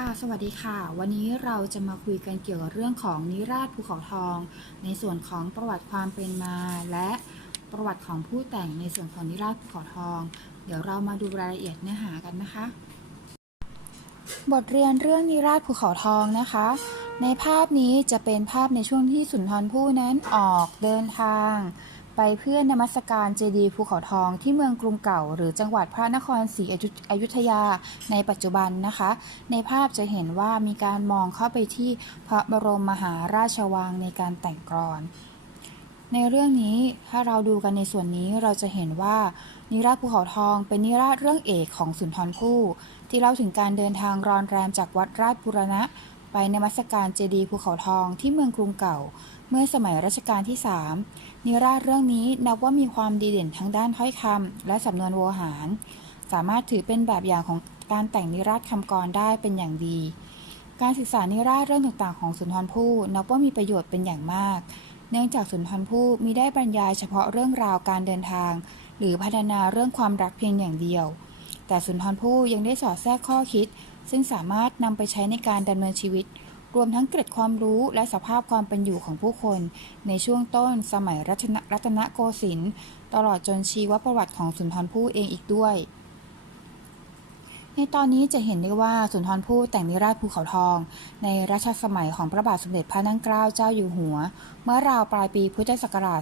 ค่ะ สวัสดีค่ะ วันนี้เราจะมาคุยกันเกี่ยวกับเรื่องของนิราศภูเขาทอง ในส่วนของประวัติความเป็นมา และประวัติของผู้แต่งในส่วนของนิราศภูเขาทอง เดี๋ยวเรามาดูรายละเอียดเนื้อหากันนะคะ บทเรียนเรื่องนิราศภูเขาทองนะคะ ในภาพนี้จะเป็นภาพในช่วงที่สุนทรภู่นั้นออกเดินทาง ไปเพื่อนมัสการเจดีย์ภูเขาทองที่เมืองกรุงเก่า หรือจังหวัดพระนครศรีอยุธยาในปัจจุบันนะคะ ในภาพจะเห็นว่ามีการมองเข้าไปที่พระบรมมหาราชวังในการแต่งกลอน ในเรื่องนี้ถ้าเราดูกันในส่วนนี้เราจะเห็นว่านิราศภูเขาทองเป็นนิราศเรื่องเอกของสุนทรภู่ที่เล่าถึงการเดินทางรอนแรมจากวัดราชบุรณะ ไปนมัสการเจดีย์ภูเขาทองที่เมืองกรุงเก่า เมื่อสมัยรัชกาลที่ 3 นิราศเรื่องนี้นับว่ามีความดีเด่นทั้งด้านถ้อยคำและสำนวนโวหาร สามารถถือเป็นแบบอย่างของการแต่งนิราศคำกรได้เป็นอย่างดี การศึกษานิราศเรื่องต่างๆของสุนทรภู่นับว่ามีประโยชน์เป็นอย่างมาก เนื่องจากสุนทรภู่มีได้บรรยายเฉพาะเรื่องราวการเดินทาง หรือพัฒนาเรื่องความรักเพียงอย่างเดียว แต่สุนทรภู่ยังได้สอดแทรกข้อคิด ซึ่งสามารถนำไปใช้ในการดำเนินชีวิต รวมทั้งเกร็ดความรู้และสภาพความเป็นอยู่ของผู้คน ในช่วงต้นสมัยรัตนโกสินทร์ตลอดจนชีวประวัติของสุนทรภู่เองอีกด้วย ในตอนนี้จะเห็นได้ว่าสุนทรภู่แต่งนิราศภูเขาทอง ในรัชสมัยของพระบาทสมเด็จพระนั่งเกล้าเจ้าอยู่หัว เมื่อราวปลายปีพุทธศักราช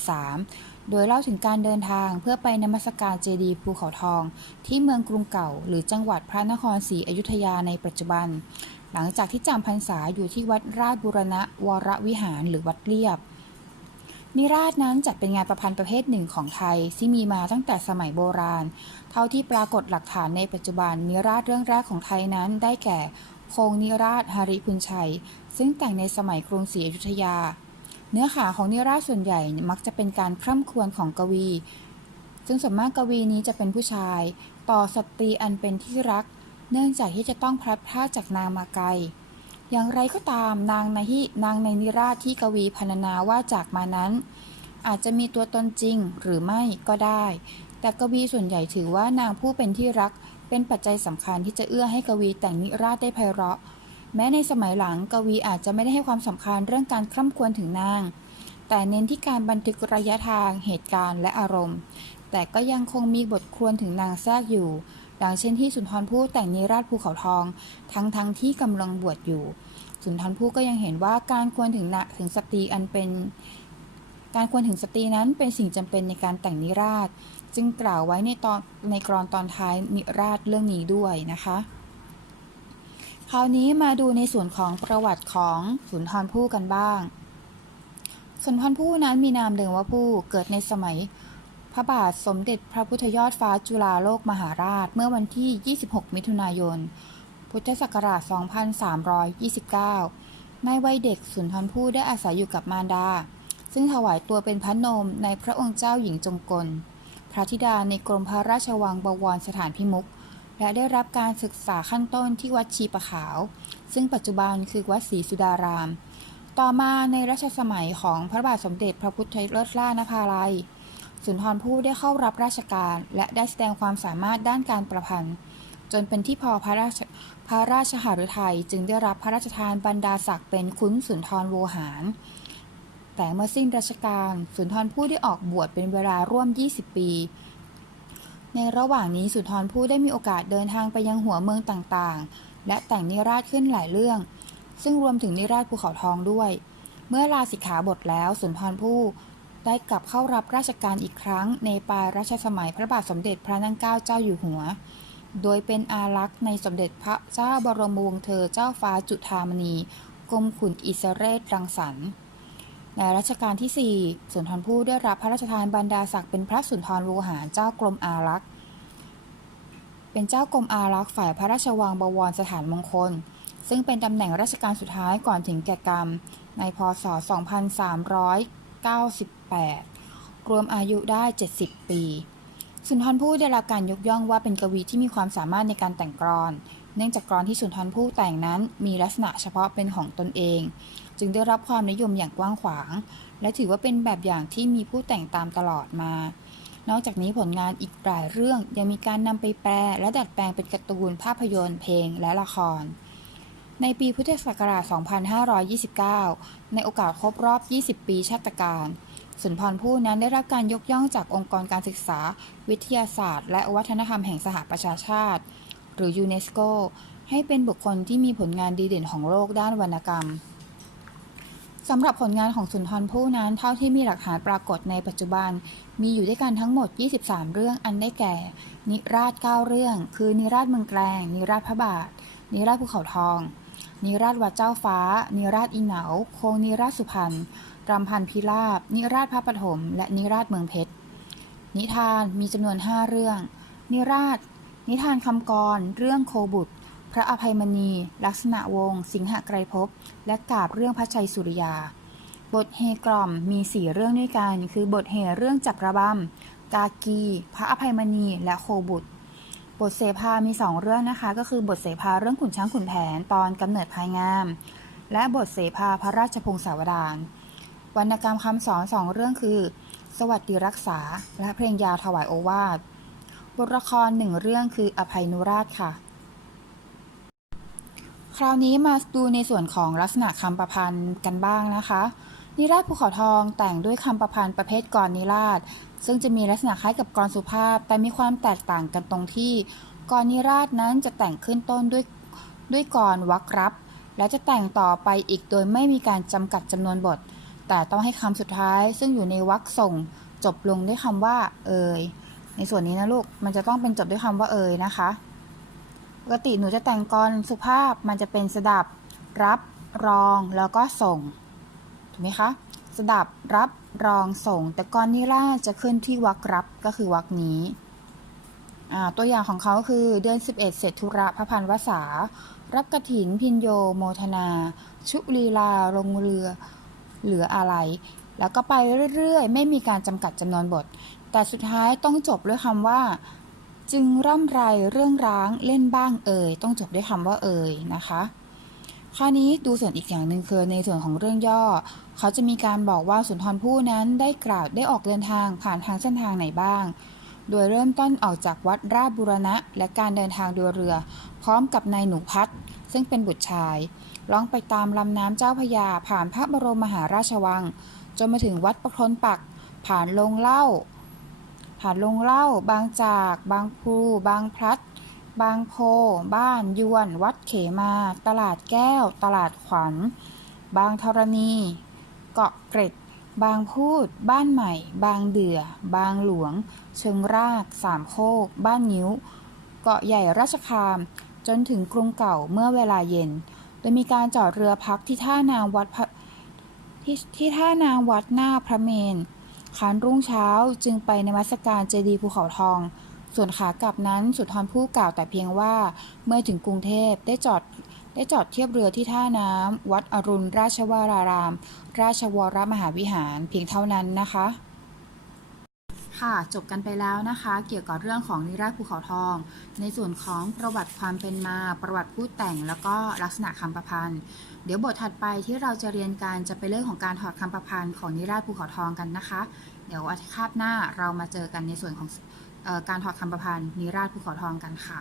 2373 โดยเล่าถึงการเดินทางเพื่อไปนมัสการเจดีย์ภูเขาทอง ที่เมืองกรุงเก่า หรือจังหวัดพระนครศรีอยุธยาในปัจจุบัน หลังจากที่จำพรรษาอยู่ที่วัดราชบุรณะวรวิหารหรือวัดเรียบ นิราศนั้นจัดเป็นงานประพันธ์ประเภทหนึ่งของไทยที่มีมาตั้งแต่สมัยโบราณ เท่าที่ปรากฏหลักฐานในปัจจุบันนิราศเรื่องแรกของไทยนั้นได้แก่โคงนิราศหริพุนชัย ซึ่งแต่งในสมัยกรุงศรีอยุธยา เนื้อหาของนิราศส่วนใหญ่มักจะเป็นการคร่ำครวญของกวี ซึ่งส่วนมากกวีนี้จะเป็นผู้ชาย ต่อสตรีอันเป็นที่รัก เนื่องจากที่จะต้องพลัดพรากจากนางมาไกล อย่างไรก็ตามนางในที่นางในนิราศที่กวีพรรณนาว่าจากมานั้น อาจจะมีตัวตนจริงหรือไม่ก็ได้ แต่กวีส่วนใหญ่ถือว่านางผู้เป็นที่รักเป็นปัจจัยสำคัญที่จะเอื้อให้กวีแต่งนิราศได้ไพเราะ แม้ในสมัยหลังกวีอาจจะไม่ได้ให้ความสำคัญเรื่องการคร่ำครวญถึงนาง แต่เน้นที่การบันทึกระยะทางเหตุการณ์และอารมณ์ แต่ก็ยังคงมีบทครวญถึงนางแทรกอยู่ ดังเช่นที่สุนทรภู่แต่งนิราศภูเขาทอง ทั้งทั้งที่กำลังบวชอยู่ สุนทรภู่ก็ยังเห็นว่าการควรถึงนะถึงสตรีอันเป็น การควรถึงสตรีนั้นเป็นสิ่งจำเป็นในการแต่งนิราศจึงกล่าวไว้ในตอนในกรอนตอนท้ายนิราศเรื่องนี้ด้วยนะคะคราวนี้มาดูในส่วนของประวัติของสุนทรภู่กันบ้างสุนทรภู่นั้นมีนามเดิมว่าผู้เกิดในสมัย พระบาทสมเด็จพระพุทธยอดฟ้าจุฬาโลกมหาราช เมื่อวันที่ 26 มิถุนายน พุทธศักราช 2329 ในวัยเด็กสุนทรภู่ได้อาศัยอยู่กับมารดา ซึ่งถวายตัวเป็นพระนมในพระองค์เจ้าหญิงจงกล พระธิดาในกรมพระราชวังบวรสถานพิมุขและได้รับการศึกษาขั้นต้นที่วัดชีประขาว ซึ่งปัจจุบันคือวัดศรีสุดาราม ต่อมาในรัชสมัยของพระบาทสมเด็จพระพุทธเลิศล่านภาลัย สุนทรภู่ได้เข้ารับราชการ และได้แสดงความสามารถด้านการประพันธ์ จนเป็นที่พอพระราชพระราชหฤทัยจึงได้รับพระราชทานบรรดาศักดิ์เป็นคุ้นสุนทรโวหาร แต่เมื่อสิ้นราชการสุนทรภู่ได้ออกบวชเป็นเวลาร่วม 20 ปี ในระหว่างนี้สุนทรภู่ได้มีโอกาสเดินทางไปยังหัวเมืองต่างๆ และแต่งนิราศขึ้นหลายเรื่อง ซึ่งรวมถึงนิราศภูเขาทองด้วย เมื่อลาสิกขาบทแล้วสุนทรภู่ ได้กลับเข้ารับราชการอีกครั้งในปลายรัชสมัยพระบาทสมเด็จพระนั่งเกล้าเจ้าอยู่หัว โดยเป็นอารักษ์ในสมเด็จพระเจ้าบรมวงศ์เธอเจ้าฟ้าจุฑามณีกรมขุนอิสเรศรังสรรค์ในรัชกาลที่ 4สุนทรภู่ได้รับพระราชทานบรรดาศักดิ์เป็นพระสุนทรโวหารเจ้ากรมอารักษ์ เป็นเจ้ากรมอารักษ์ฝ่ายพระราชวังบวรสถานมงคล ซึ่งเป็นตำแหน่งราชการสุดท้ายก่อนถึงแก่กรรม ในพศ 2390 8 รวมอายุได้ 70 ปี สุนทรภู่ได้รับการยกย่องว่าเป็นกวีที่มีความสามารถในการแต่งกลอน เนื่องจากกลอนที่สุนทรภู่แต่งนั้นมีลักษณะเฉพาะเป็นของตนเอง จึงได้รับความนิยมอย่างกว้างขวาง และถือว่าเป็นแบบอย่างที่มีผู้แต่งตามตลอดมา นอกจากนี้ผลงานอีกหลายเรื่องยังมีการนำไปแปลและดัดแปลงเป็นการ์ตูน ภาพยนตร์ เพลง และละครในปีพุทธศักราช 2529 ในโอกาสครบรอบ 20 ปีชาติการ สุนทรภู่นั้นได้รับการยกย่องจากองค์กรการศึกษา วิทยาศาสตร์ และวัฒนธรรมแห่งสหประชาชาติ หรือยูเนสโก ให้เป็นบุคคลที่มีผลงานดีเด่นของโลกด้านวรรณกรรมสำหรับผลงานของสุนทรภู่นั้นเท่าที่มีหลักฐานปรากฏในปัจจุบัน มีอยู่ด้วยกันทั้งหมด 23 เรื่องอันได้แก่ นิราช 9 เรื่อง คือ นิราชเมืองแกลง นิราชพระบาท นิราชภูเขาทอง นิราชวัดเจ้าฟ้า นิราชอีเหนา โคงนิราชสุพรรณ รำพันพิราบ นิราชพระปฐม และนิราชเมืองเพชร นิทานมีจำนวน5เรื่อง นิราช นิทานคำกร เรื่องโคบุตร พระอภัยมณี ลักษณะวงศ์ สิงหไกรภพ และกาบเรื่องพระชัยสุริยา บทเฮกล่อมมีสี่เรื่องด้วยกัน คือบทเฮเรื่องจับระบำกากี พระอภัยมณี และโคบุตร บทเสภามีสองเรื่องนะคะ ก็คือบทเสภาเรื่องขุนช้างขุนแผนตอนกำเนิดภายงาม และบทเสภาพระราชพงศาวดาร วรรณกรรมคำสอนสองเรื่องคือ สวัสดิรักษา และเพลงยาวถวายโอวาทบทละครหนึ่งเรื่องคืออภัยนุราชค่ะ คราวนี้มาดูในส่วนของลักษณะคำประพันธ์กันบ้างนะคะ นิราชภูเขาทองแต่งด้วยคำประพันธ์ประเภทกรนิราช ซึ่งจะมีลักษณะคล้ายกับกรสุภาพ แต่มีความแตกต่างกันตรงที่กรนิราชนั้นจะแต่งขึ้นต้นด้วยด้วยกรวรรครับ และจะแต่งต่อไปอีกโดยไม่มีการจำกัดจำนวนบท แต่ต้องให้คำสุดท้ายซึ่งอยู่ในวรรคส่งจบลงด้วยคำว่า เอ่ยในส่วนนี้นะลูกมันจะต้องเป็นจบด้วยคำว่าเอ่ยนะคะปกติหนูจะแต่งกรสุภาพมันจะเป็นสดับ รับรองแล้วก็ส่งถูกไหมคะสดับรับรองส่ง แต่กรนิราชจะขึ้นที่วรรครับก็คือวรรคนี้ตัวอย่างของเขาคือเดือน 11เศรษฐุระพระพันวษา รับกระถินพินโยโมทนา ชุลีลาลงเรือ เหลืออะไร แล้วก็ไปเรื่อยๆ ไม่มีการจำกัดจำนวนบท แต่สุดท้ายต้องจบด้วยคำว่า จึงร่ำไรเรื่องร้างเล่นบ้างเอ่ยต้องจบด้วยคำว่าเอ่ยนะคะคราวนี้ดูส่วนอีกอย่างหนึ่งคือในส่วนของเรื่องย่อ เขาจะมีการบอกว่าสุนทรภู่นั้นได้กล่าวได้ออกเดินทางผ่านทางเส้นทางไหนบ้าง โดยเริ่มต้นออกจากวัดราชบุรณะ และการเดินทางโดยเรือ พร้อมกับนายหนูพัดซึ่งเป็นบุตรชาย ล่องไปตามลำน้ำเจ้าพยาผ่านพระบรมมหาราชวัง จนมาถึงวัดประคลนปัก ผ่านลงเล่า ผ่านลงเล่า บางจาก บางพลูบางพลัด บางโพ บ้านยวน วัดเขมา ตลาดแก้ว ตลาดขวัญ บางธรณี เกาะเกร็ด บางพูด บ้านใหม่ บางเดือ บางหลวง เชิงราก สามโคก บ้านนิ้ว เกาะใหญ่ราชคาม จนถึงกรุงเก่าเมื่อเวลาเย็น ดยมีการจอดเรือพักที่ท่านางวัดที่ที่ท่านางวัดหน้าพระเมนครั้นรุ่งเช้าจึงไปนมัสการเจดีย์ภูเขาทอง ส่วนขากลับนั้นสุนทรภู่กล่าวแต่เพียงว่าเมื่อถึงกรุงเทพได้จอดได้จอดเทียบเรือที่ท่าน้ำวัดอรุณราชวราราม ราชวรมหาวิหารเพียงเท่านั้นนะคะ ค่ะจบกันไปแล้วนะคะ เกี่ยวกับเรื่องของนิราภูเขาทอง ในส่วนของประวัติความเป็นมา ประวัติผู้แต่งแล้วก็ลักษณะคำประพันธ์ เดี๋ยวบทถัดไปที่เราจะเรียนกันจะเป็นเรื่องของการถอดคำประพันธ์ของนิราภูเขาทองกันนะคะ เดี๋ยวอาทิตย์หน้าเรามาเจอกันในส่วนของออการถอดคำประพันธ์นิราภูเขาทองกันค่ะ